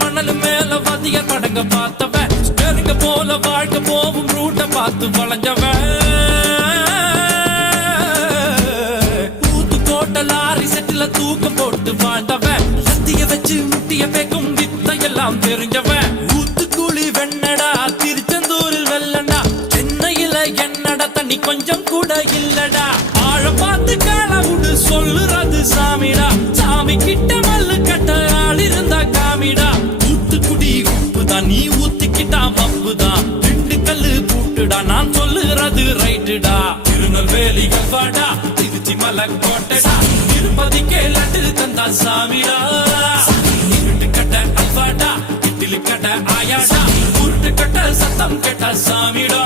மணல் மேல வதிய படங்க பார்த்தவன் ஸ்டேரிங்க போல வாழ்க்கை போகும் ரூட்ட பார்த்து வளைஞ்சவன் ஊத்து கோட்ட லாரி செட்டில தூக்கம் போட்டு வாழ்ந்தவன் சத்திய வச்சு முட்டிய பேக்கும் வித்தையெல்லாம் தெரிஞ்சவன் ஊத்துக்குழி வெண்ணடா திருச்செந்தூரில் வெள்ளடா சென்னையில என்னடா தண்ணி கொஞ்சம் கூட இல்லடா ஆழ பார்த்து காலவுடு சொல்லுறது சாமிடா சாமி கிட்ட மல்லு கட்ட ஆள் இருந்தா காமிடா ஊத்துக்குடி உப்புதான் நீ ஊத்திக்கிட்டா மப்புதான் ரெண்டு கல்லு பூட்டுடா நான் சொல்லுறது ரைட்டுடா திருநெல்வேலிகள் வாடா திருச்சி மலைக்கோட்டைடா திருப்பதிக்கே லட்டு தந்தா சாமிடா இருட்டு கட்ட அல்வாடா இட்லி கட்ட ஆயாடா உருட்டு கட்ட சத்தம் கேட்டா சாமிடா